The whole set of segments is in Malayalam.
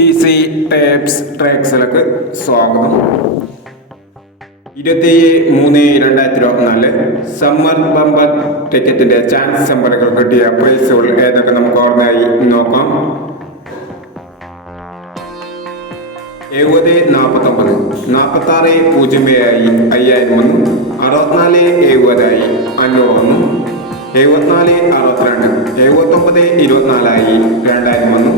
ഈസി ടേപ്സ് ട്രാക്സിലേക്ക് സ്വാഗതം. ഇരുപത്തി മൂന്ന് രണ്ടായിരത്തി ഇരുപത്തിനാല് സമ്മർ ബമ്പർ ടിക്കറ്റിന്റെ ചാൻസ് നമ്പറുകൾ കിട്ടിയ പ്രൈസുകൾ ഏതൊക്കെ നമുക്ക് ഓർമ്മയായി നോക്കാം. എഴുപത് നാൽപ്പത്തൊമ്പത് നാൽപ്പത്തി ആറ് പൂജ്യം ഏഴായി അയ്യായിരം ഒന്ന് അറുപത്തിനാല് എഴുപതായി അഞ്ഞൂറ് ഒന്ന് എഴുപത്തിനാല് അറുപത്തിരണ്ട് എഴുപത്തൊമ്പത് ഇരുപത്തിനാലായി രണ്ടായിരം ഒന്ന്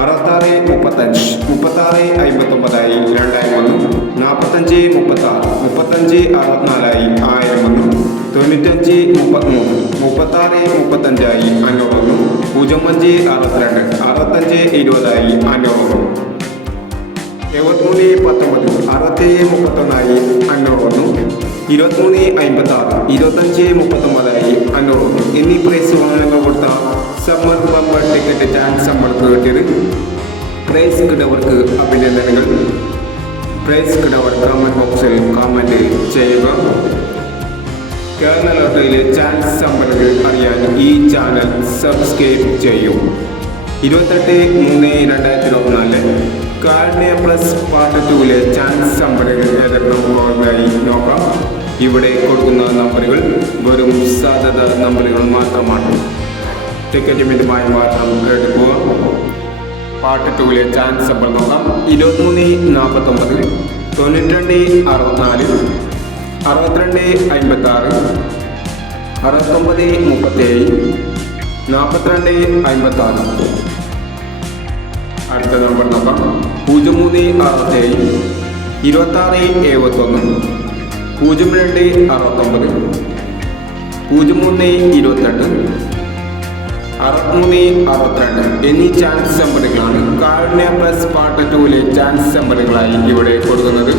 അറുപത്താറ് മുപ്പത്തഞ്ച് മുപ്പത്താറ് അമ്പത്തൊമ്പതായി രണ്ടായിരം ഒന്ന് നാൽപ്പത്തഞ്ച് മുപ്പത്താറ് മുപ്പത്തഞ്ച് അറുപത്തിനാലായി ആയിരം ഒന്ന് തൊണ്ണൂറ്റഞ്ച് മുപ്പത്തിമൂന്ന് മുപ്പത്താറ് മുപ്പത്തഞ്ചായി അഞ്ഞൂറ് ഒന്ന് പൂജ്യം അഞ്ച് അറുപത്തിരണ്ട് അറുപത്തഞ്ച് ഇരുപതായി അഞ്ഞൂറ് ഒന്ന് എഴുപത്തിമൂന്ന് പത്തൊമ്പത് അറുപത്തേഴ് മുപ്പത്തൊന്നായി അഞ്ഞൂറ് ഒന്ന് ഇരുപത്തിമൂന്ന് അമ്പത്തി ആറ് ഇരുപത്തഞ്ച് മുപ്പത്തൊമ്പതായി അഞ്ഞൂറ്. എന്നീ പ്രൈസ് വാങ്ങുന്ന കൊടുത്ത സമ്മർ ബമ്പർ ടിക്കറ്റ് ചാൻസ് നമ്മൾക്ക് കിട്ടിയത് പ്രൈസ് കിടവർക്ക് അഭിനന്ദനങ്ങൾ. പ്രൈസ് കിടവർ കമന്റ് ബോക്സിൽ കമന്റ് ചെയ്യുക. കേരള ലോട്ടറിയിലെ ചാൻസ് സമ്പന്നകൾ അറിയാൻ ഈ ചാനൽ സബ്സ്ക്രൈബ് ചെയ്യൂ. ഇരുപത്തെട്ട് മൂന്ന് രണ്ടായിരത്തി ഇരുപത്തിനാല് കാർണിയ പ്ലസ് പാർട്ട് ടൂവിലെ ചാൻസ് ഓർമ്മയായി നോക്കാം ഇവിടെ കൊടുക്കുന്ന നമ്പറുകൾ വെറും സാധ്യത നമ്പറുകൾ മാത്രമാണ്. ടിക്കറ്റ് മിനിമായി മാത്രം എടുക്കുക. പാർട്ട് ടൂവിലെ ചാൻസ് നമ്പർ നോക്കാം. ഇരുപത്തിമൂന്ന് നാൽപ്പത്തൊമ്പത് തൊണ്ണൂറ്റിരണ്ട് അറുപത്തിനാല് അറുപത്തിരണ്ട് അമ്പത്തി ആറ് അറുപത്തൊമ്പത് മുപ്പത്തേഴ് നാൽപ്പത്തിരണ്ട് അമ്പത്തി ആറ് അടുത്ത നമ്പർ നോക്കാം. പൂജ്യം മൂന്ന് അറുപത്തേഴ് ഇരുപത്താറ് എഴുപത്തൊന്ന്. പൂജ്യം രണ്ട് അറുപത്തൊമ്പത്. പൂജ്യം മൂന്ന് ഇരുപത്തെട്ട്. അറുപത്തിമൂന്ന് അറുപത്തിരണ്ട് എന്നീ ചാൻസ് നമ്പറുകളാണ് കാരുണ്യ പ്ലസ് പാർട്ട് ടൂവിലെ ചാൻസ് നമ്പറുകളായി ഇവിടെ കൊടുക്കുന്നത്.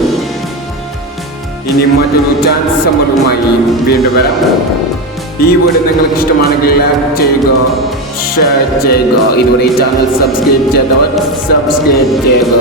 ഇനി മറ്റൊരു ചാൻസ് നമ്പറുമായി വീണ്ടും വരാം. ഈ വീഡിയോ നിങ്ങൾക്ക് ഇഷ്ടമാണെങ്കിൽ ലൈക്ക് ചെയ്യുക ഷെയർ ചെയ്യുക. ഇതുവരെ ചാനൽ സബ്സ്ക്രൈബ് ചെയ്തവർ സബ്സ്ക്രൈബ് ചെയ്യുക.